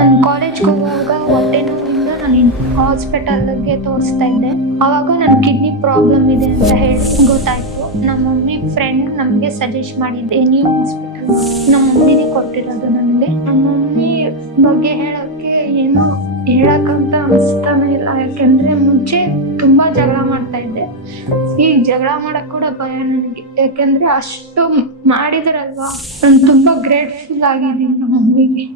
ನಾನು ಕಾಲೇಜ್ಗೆ ಹೋಗುವಾಗ ಹೊಟ್ಟೆ ನೋವಿಂದ ನಾನು ಹಾಸ್ಪಿಟಲ್ಗೆ ತೋರಿಸ್ತಾ ಇದ್ದೆ. ಅವಾಗ ನನ್ನ ಕಿಡ್ನಿ ಪ್ರಾಬ್ಲಮ್ ಇದೆ ಅಂತ ಹೇಳಿ ಗೊತ್ತಾಯ್ತು. ನಮ್ಮ ಮಮ್ಮಿ ಫ್ರೆಂಡ್ ನಮಗೆ ಸಜೆಸ್ಟ್ ಮಾಡಿದ್ದೆ ನ್ಯೂ ಹಾಸ್ಪಿಟಲ್. ನಮ್ಮ ಮಮ್ಮಿನೇ ಕೊಟ್ಟಿರೋದು ನನಗೆ. ನಮ್ಮ ಮಮ್ಮಿ ಬಗ್ಗೆ ಹೇಳೋಕ್ಕೆ ಏನೋ ಹೇಳಕ್ಕಂತ ಅನಿಸ್ತಾನೆ ಇಲ್ಲ. ಯಾಕೆಂದ್ರೆ ಮುಂಚೆ ತುಂಬಾ ಜಗಳ ಮಾಡ್ತಾ ಇದ್ದೆ. ಈಗ ಜಗಳ ಮಾಡಕ್ ಕೂಡ ಭಯ ನನಗೆ. ಯಾಕೆಂದ್ರೆ ಅಷ್ಟು ಮಾಡಿದ್ರಲ್ವಾ, ನಾನು ತುಂಬಾ ಗ್ರೇಟ್ಫುಲ್ ಆಗಿದ್ದೀನಿ ನಮ್ಮ ಮಮ್ಮಿಗೆ.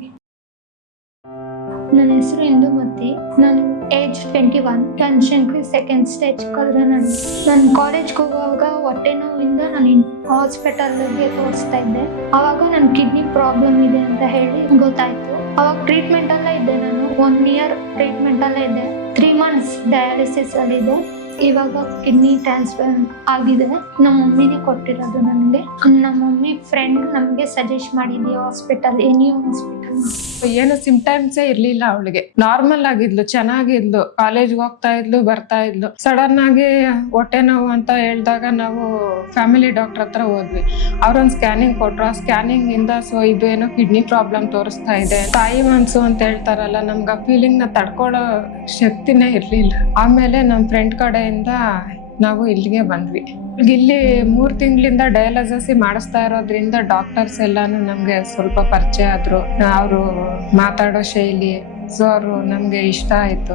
ನನ್ನ ಹೆಸರು ಇಂದುಮತಿ. ನಾನು age 21. Banashankari second stage Kalranahalli. ನಾನು ಕಾಲೇಜ್ಗೆ ಹೋಗುವಾಗ ಹೊಟ್ಟೆ ನೋವಿಂದ ನಾನು ಹಾಸ್ಪಿಟಲ್ಗೆ ತೋರಿಸ್ತಾ ಇದ್ದೆ. ಅವಾಗ ನನ್ನ ಕಿಡ್ನಿ ಪ್ರಾಬ್ಲಮ್ ಇದೆ ಅಂತ ಹೇಳಿ ಗೊತ್ತಾಯ್ತು. ಅವಾಗ ಟ್ರೀಟ್ಮೆಂಟ್ ಅಲ್ಲೇ ಇದ್ದೆ. ನಾನು 1 year ಟ್ರೀಟ್ಮೆಂಟ್ ಅಲ್ಲೇ ಇದ್ದೆ. 3 months ಡಯಾಲಿಸಿಸ್ ಅಲ್ಲಿ ಇದೆ. ಇವಾಗ ಕಿಡ್ನಿ ಟ್ರಾನ್ಸ್ಫರ್ ಆಗಿದೆ. ನಮ್ಮ ಮಮ್ಮಿನೇ ಕೊಟ್ಟಿರೋದು ನನಗೆ. ನಮ್ಮ ಮಮ್ಮಿ ಫ್ರೆಂಡ್ ನಮಗೆ ಸಜೆಸ್ಟ್ ಮಾಡಿದ್ವಿ ಹಾಸ್ಪಿಟಲ್, ನ್ಯೂ ಹಾಸ್ಪಿಟಲ್. ಏನು ಸಿಂಪ್ಟಮ್ಸೇ ಇರ್ಲಿಲ್ಲ ಅವಳಿಗೆ. ನಾರ್ಮಲ್ ಆಗಿದ್ಲು, ಚೆನ್ನಾಗಿದ್ಲು, ಕಾಲೇಜ್ಗೆ ಹೋಗ್ತಾ ಇದ್ಲು, ಬರ್ತಾ ಇದ್ಲು. ಸಡನ್ ಆಗಿ ಹೊಟ್ಟೆ ನೋವು ಅಂತ ಹೇಳಿದಾಗ ನಾವು ಫ್ಯಾಮಿಲಿ ಡಾಕ್ಟರ್ ಹತ್ರ ಹೋದ್ವಿ. ಅವ್ರೊಂದು ಸ್ಕ್ಯಾನಿಂಗ್ ಕೊಟ್ರು. ಆ ಸ್ಕ್ಯಾನಿಂಗ್ ಇಂದ ಇದು ಏನೋ ಕಿಡ್ನಿ ಪ್ರಾಬ್ಲಮ್ ತೋರಿಸ್ತಾ ಇದೆ. ತಾಯಿ ಮನ್ಸು ಅಂತ ಹೇಳ್ತಾರಲ್ಲ, ನಮ್ಗೆ ಆ ಫೀಲಿಂಗ್ ನ ತಡ್ಕೊಳ್ಳೋ ಶಕ್ತಿನೇ ಇರ್ಲಿಲ್ಲ. ಆಮೇಲೆ ನಮ್ಮ ಫ್ರೆಂಡ್ ಕಡೆಯಿಂದ ನಾವು ಇಲ್ಲಿಗೆ ಬಂದ್ವಿ. ಇಲ್ಲಿ 3 ತಿಂಗಳಿಂದ ಡಯಾಲಿಸಿಸ್ ಮಾಡಿಸ್ತಾ ಇರೋದ್ರಿಂದ ಡಾಕ್ಟರ್ಸ್ ಎಲ್ಲಾನು ನಮ್ಗೆ ಸ್ವಲ್ಪ ಪರಿಚಯ ಆದ್ರು. ಅವರು ಮಾತಾಡೋ ಶೈಲಿ ಅವರು ನಮ್ಗೆ ಇಷ್ಟ ಆಯ್ತು.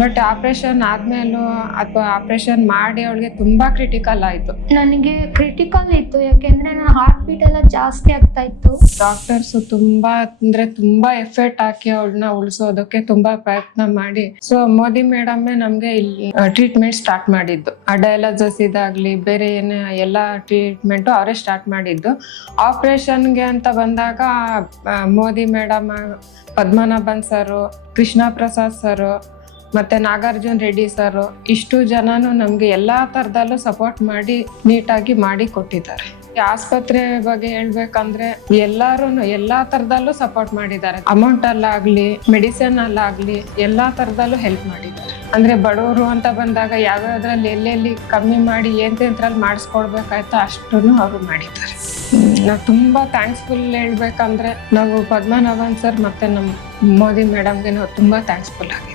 ಬಟ್ ಆಪರೇಷನ್ ಆದ್ಮೇಲೂ ಅಥವಾ ಆಪರೇಷನ್ ಮಾಡಿ ಅವಳಿಗೆ ತುಂಬಾ ಕ್ರಿಟಿಕಲ್ ಆಯ್ತು. ನನಗೆ ಕ್ರಿಟಿಕಲ್ ಇತ್ತು. ಯಾಕೆಂದ್ರೆ ನನ್ನ ಹಾರ್ಟ್ ಬೀಟ್ ಎಲ್ಲ ಜಾಸ್ತಿ ಆಗ್ತಾ ಇತ್ತು. ಡಾಕ್ಟರ್ಸ್ ತುಂಬಾ ಎಫರ್ಟ್ ಹಾಕಿ ಅವಳನ್ನ ಉಳಿಸೋದಕ್ಕೆ ತುಂಬಾ ಪ್ರಯತ್ನ ಮಾಡಿ ಮೋದಿ ಮೇಡಮ್ ನಮ್ಗೆ ಇಲ್ಲಿ ಟ್ರೀಟ್ಮೆಂಟ್ ಸ್ಟಾರ್ಟ್ ಮಾಡಿದ್ದು. ಆ ಡಯಾಲಿಸಿಸ್ ಇದಾಗ್ಲಿ ಬೇರೆ ಏನೇ ಎಲ್ಲಾ ಟ್ರೀಟ್ಮೆಂಟ್ ಅವರೇ ಸ್ಟಾರ್ಟ್ ಮಾಡಿದ್ದು. ಆಪರೇಷನ್ಗೆ ಅಂತ ಬಂದಾಗ Modi madam, Padmanabhan sir, Krishna Prasad sir, ಮತ್ತೆ ನಾಗಾರ್ಜುನ್ ರೆಡ್ಡಿ ಸರ್, ಇಷ್ಟು ಜನನು ನಮ್ಗೆ ಎಲ್ಲಾ ತರದಲ್ಲೂ ಸಪೋರ್ಟ್ ಮಾಡಿ ನೀಟಾಗಿ ಮಾಡಿ ಕೊಟ್ಟಿದ್ದಾರೆ. ಆಸ್ಪತ್ರೆ ಬಗ್ಗೆ ಹೇಳ್ಬೇಕಂದ್ರೆ ಎಲ್ಲಾ ತರದಲ್ಲೂ ಸಪೋರ್ಟ್ ಮಾಡಿದ್ದಾರೆ. ಅಮೌಂಟ್ ಅಲ್ಲಾಗ್ಲಿ, ಮೆಡಿಸಿನ್ ಅಲ್ಲಾಗ್ಲಿ ಎಲ್ಲಾ ತರದಲ್ಲೂ ಹೆಲ್ಪ್ ಮಾಡಿದ್ದಾರೆ. ಅಂದ್ರೆ ಬಡವರು ಅಂತ ಬಂದಾಗ ಯಾವ್ಯಾವ್ದ್ರಲ್ಲಿ ಎಲ್ಲೆಲ್ಲಿ ಕಮ್ಮಿ ಮಾಡಿ ಏನ್ರಲ್ಲಿ ಮಾಡಿಸ್ಕೊಡ್ಬೇಕಾಯ್ತು ಅಷ್ಟನ್ನು ಅವರು ಮಾಡಿದ್ದಾರೆ. ನಾವು ತುಂಬಾ ಥ್ಯಾಂಕ್ಸ್ಫುಲ್ ಹೇಳ್ಬೇಕಂದ್ರೆ ನಾವು ಪದ್ಮನಾಭನ್ ಸರ್ ಮತ್ತೆ ನಮ್ಮ ಮೋದಿ ಮೇಡಮ್ಗೆ ನಾವು ತುಂಬಾ ಥ್ಯಾಂಕ್ಸ್ಫುಲ್ ಆಗಿ